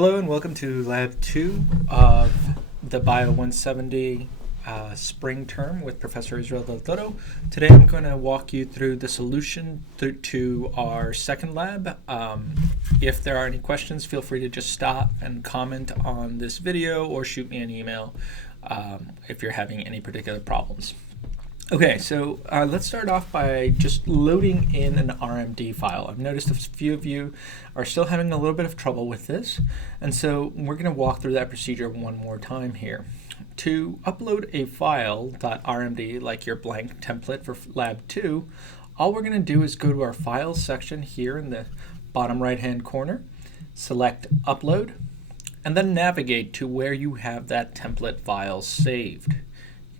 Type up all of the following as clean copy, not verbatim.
Hello and welcome to Lab 2 of the Bio 170 spring term with Professor Israel Del Toro. Today I'm going to walk you through the solution to our second lab. If there are any questions, feel free to just stop and comment on this video or shoot me an email if you're having any particular problems. Okay, so let's start off by just loading in an RMD file. I've noticed a few of you are still having a little bit of trouble with this, and so we're going to walk through that procedure one more time here. To upload a file .rmd, like your blank template for Lab 2, all we're going to do is go to our Files section here in the bottom right-hand corner, select Upload, and then navigate to where you have that template file saved.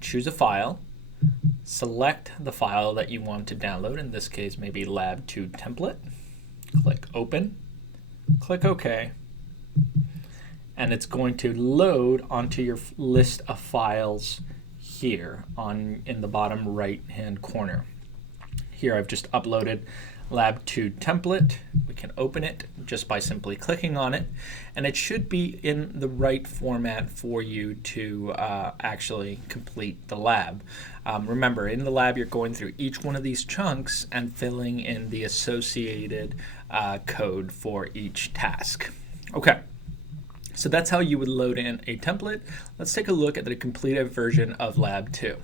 Choose a file. Select the file that you want to download, in this case maybe Lab2 template. Click Open, click OK, and it's going to load onto your list of files here in the bottom right hand corner. Here I've just uploaded Lab2 template. We can open it just by simply clicking on it, and it should be in the right format for you to actually complete the lab. Remember, in the lab you're going through each one of these chunks and filling in the associated code for each task. Okay, so that's how you would load in a template. Let's take a look at the completed version of Lab 2.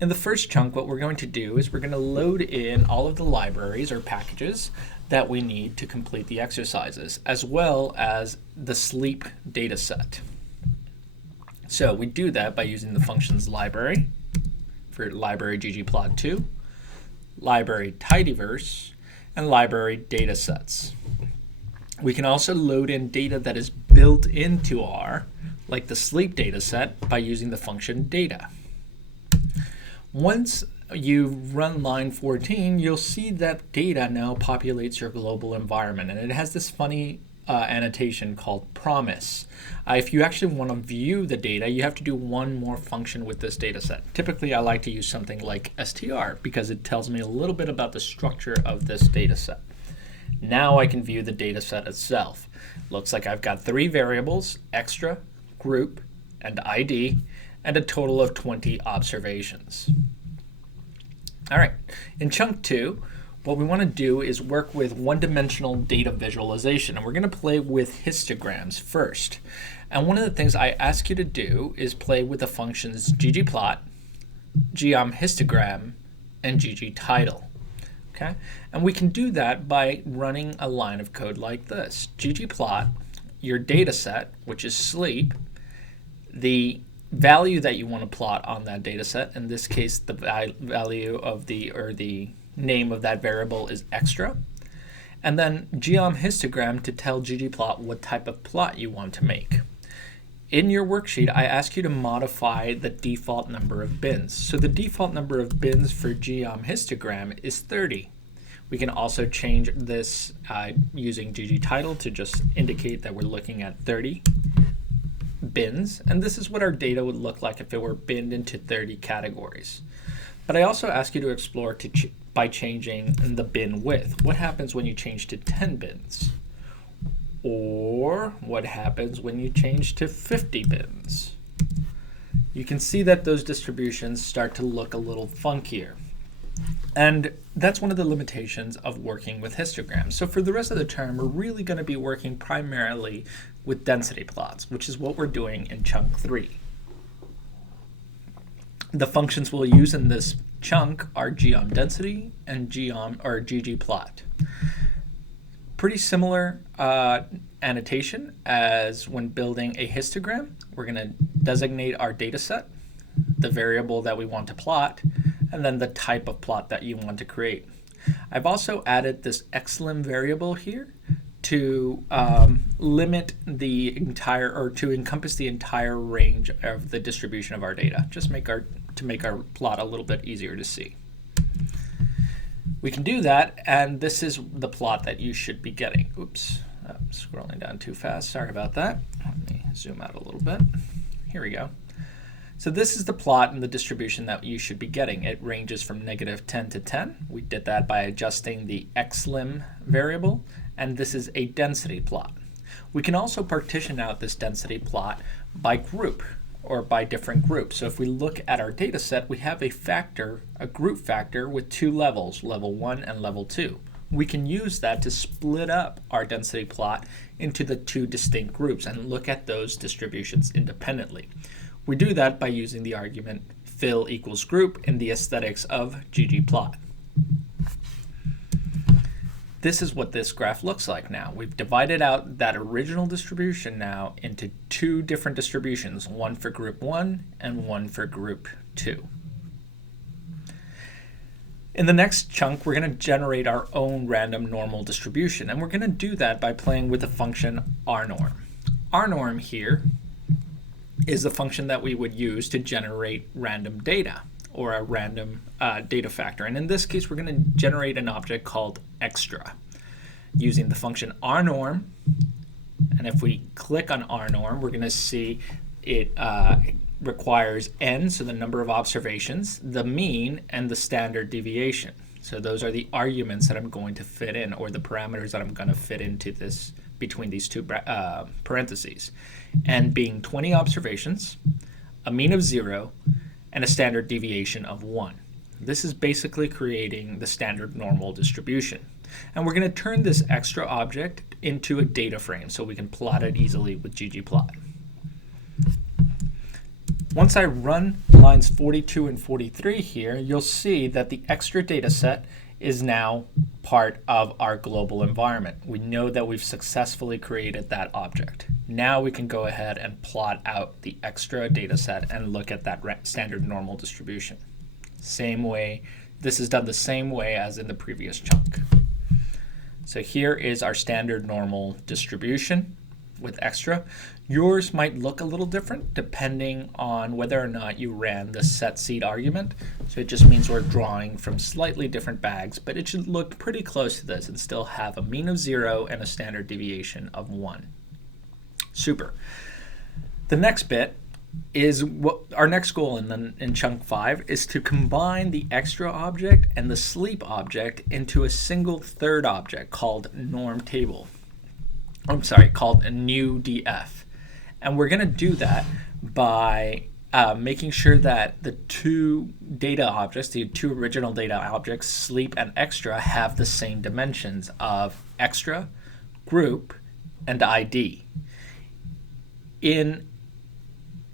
In the first chunk, what we're going to do is we're going to load in all of the libraries or packages that we need to complete the exercises, as well as the sleep data set. So we do that by using the functions library for library ggplot2, library tidyverse, and library datasets. We can also load in data that is built into R, like the sleep data set, by using the function data. Once you run line 14, you'll see that data now populates your global environment, and it has this funny annotation called promise. If you actually want to view the data, you have to do one more function with this data set. Typically, I like to use something like str because it tells me a little bit about the structure of this data set. Now I can view the data set itself. Looks like I've got 3 variables, extra, group, and ID, and a total of 20 observations. All right, in chunk 2, what we want to do is work with one-dimensional data visualization, and we're going to play with histograms first. And one of the things I ask you to do is play with the functions ggplot, geomhistogram, and ggtitle. Okay, and we can do that by running a line of code like this. ggplot, your data set, which is sleep, the value that you want to plot on that data set, in this case the value of the name of that variable is extra, and then geomhistogram to tell ggplot what type of plot you want to make. In your worksheet, I ask you to modify the default number of bins. So the default number of bins for geomhistogram is 30. We can also change this using ggtitle to just indicate that we're looking at 30 bins, and this is what our data would look like if it were binned into 30 categories. But I also ask you to explore by changing the bin width. What happens when you change to 10 bins? Or what happens when you change to 50 bins? You can see that those distributions start to look a little funkier. And that's one of the limitations of working with histograms. So for the rest of the term, we're really going to be working primarily with density plots, which is what we're doing in chunk 3. The functions we'll use in this chunk are geomdensity and ggplot. Pretty similar annotation as when building a histogram. We're going to designate our data set, the variable that we want to plot, and then the type of plot that you want to create. I've also added this xlim variable here to limit the entire, or to encompass the entire range of the distribution of our data, just to make our plot a little bit easier to see. We can do that, and this is the plot that you should be getting. Oops, I'm scrolling down too fast. Sorry about that. Let me zoom out a little bit. Here we go. So this is the plot and the distribution that you should be getting. It ranges from -10 to 10. We did that by adjusting the xlim variable, and this is a density plot. We can also partition out this density plot by group or by different groups. So if we look at our data set, we have a group factor with two levels, level 1 and level 2. We can use that to split up our density plot into the two distinct groups and look at those distributions independently. We do that by using the argument fill equals group in the aesthetics of ggplot. This is what this graph looks like now. We've divided out that original distribution now into two different distributions, one for group 1 and one for group 2. In the next chunk, we're going to generate our own random normal distribution, and we're going to do that by playing with the function rnorm. Rnorm here is the function that we would use to generate random data, or a random data factor. And in this case, we're going to generate an object called extra using the function rnorm. And if we click on rnorm, we're going to see it requires n, so the number of observations, the mean, and the standard deviation. So those are the arguments that I'm going to fit in, or the parameters that I'm going to fit into this between these two parentheses. N being 20 observations, a mean of 0, and a standard deviation of 1. This is basically creating the standard normal distribution. And we're going to turn this extra object into a data frame so we can plot it easily with ggplot. Once I run lines 42 and 43 here, you'll see that the extra data set is now part of our global environment. We know that we've successfully created that object. Now we can go ahead and plot out the extra data set and look at that standard normal distribution. Same way, this is done the same way as in the previous chunk. So here is our standard normal distribution with extra. Yours might look a little different depending on whether or not you ran the set seed argument. So it just means we're drawing from slightly different bags, but it should look pretty close to this and still have a mean of 0 and a standard deviation of 1. Super. The next bit is what our next goal in chunk 5 is to combine the extra object and the sleep object into a single third object called norm table. Called a new df. And we're going to do that by making sure that the two data objects, the two original data objects, sleep and extra, have the same dimensions of extra, group, and ID. In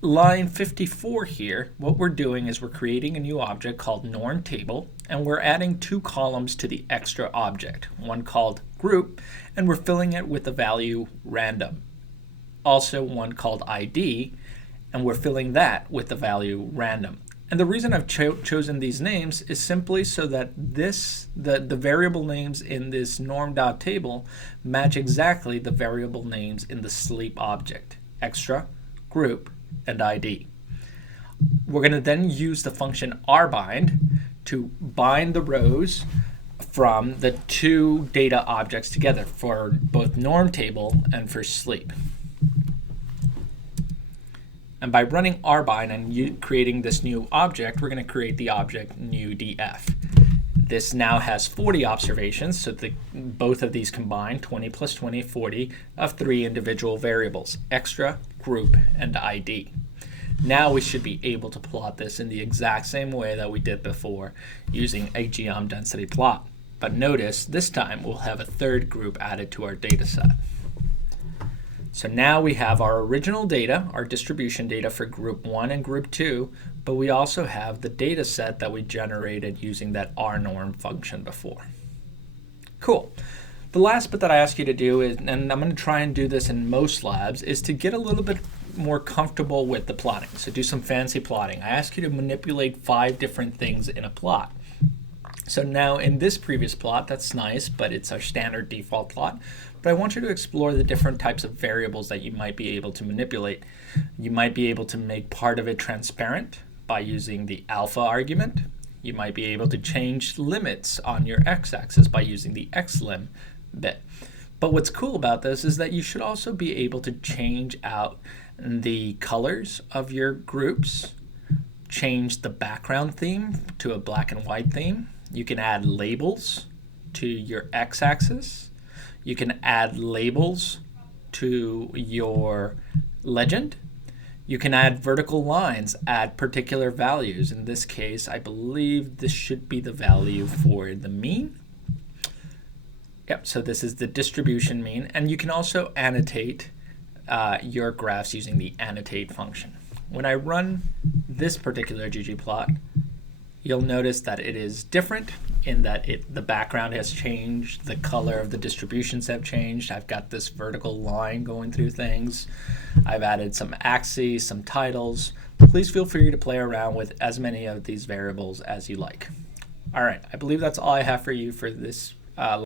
line 54 here, what we're doing is we're creating a new object called norm table, and we're adding two columns to the extra object, one called group, and we're filling it with the value random. Also one called ID, and we're filling that with the value random. And the reason I've chosen these names is simply so that the variable names in this norm.table match exactly the variable names in the sleep object, extra, group, and ID. We're going to then use the function rbind to bind the rows from the two data objects together for both norm table and for sleep. And by running rbind and creating this new object, we're going to create the object new df. This now has 40 observations, so both of these combined, 20 plus 20, 40, of 3 individual variables, extra, group, and ID. Now we should be able to plot this in the exact same way that we did before using a geom density plot. But notice this time we'll have a third group added to our data set. So now we have our original data, our distribution data for group 1 and group 2, but we also have the data set that we generated using that rnorm function before. Cool. The last bit that I ask you to do is, and I'm going to try and do this in most labs, is to get a little bit more comfortable with the plotting. So do some fancy plotting. I ask you to manipulate 5 different things in a plot. So now in this previous plot, that's nice, but it's our standard default plot. But I want you to explore the different types of variables that you might be able to manipulate. You might be able to make part of it transparent by using the alpha argument. You might be able to change limits on your x-axis by using the xlim bit. But what's cool about this is that you should also be able to change out the colors of your groups, change the background theme to a black and white theme. You can add labels to your x-axis. You can add labels to your legend. You can add vertical lines at particular values. In this case, I believe this should be the value for the mean. Yep, so this is the distribution mean. And you can also annotate your graphs using the annotate function. When I run this particular ggplot, you'll notice that it is different in that the background has changed, the color of the distributions have changed. I've got this vertical line going through things. I've added some axes, some titles. Please feel free to play around with as many of these variables as you like. All right, I believe that's all I have for you for this